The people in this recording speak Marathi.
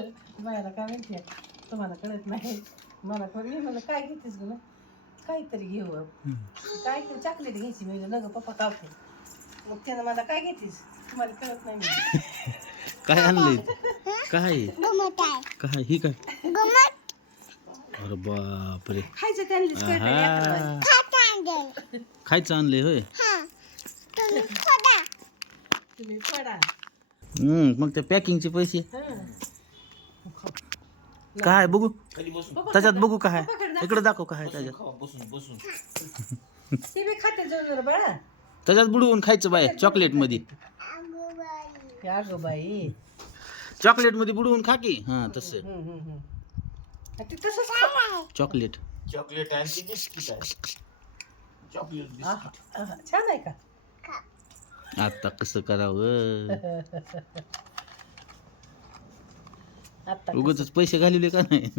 बायला काय माहिती तुम्हाला कळत नाही. मला कळलं म्हणलं काय घेतेस ग काहीतरी घेऊ काय चॉकलेट घ्यायची मी नग पप्पा कावते. मग त्यानं मला काय घेतेस तुम्हाला कळत नाही मी. काय आणलंय काय काय ही काय अरे बापरे खायचं त्यांनीच खायचं आणलंय होय. तुम्ही पडा. मग त्या पॅकिंगचे पैसे काय बघू त्याच्यात बघू काय इकडे दाखव काय त्याच्यात ते बी खाते जरूर बाळा. त्याच्यात बुडवून खायचं बाय चॉकलेट मध्ये अगं बाई चॉकलेट मध्ये बुडवून खा की हा तसं ते तसंच चॉकलेट चॉकलेट आणि बिस्किट आहे. चॉकलेट बिस्किट छान आहे का. आता कसं करावं आता उगाचच पैसे घालवले का नाही.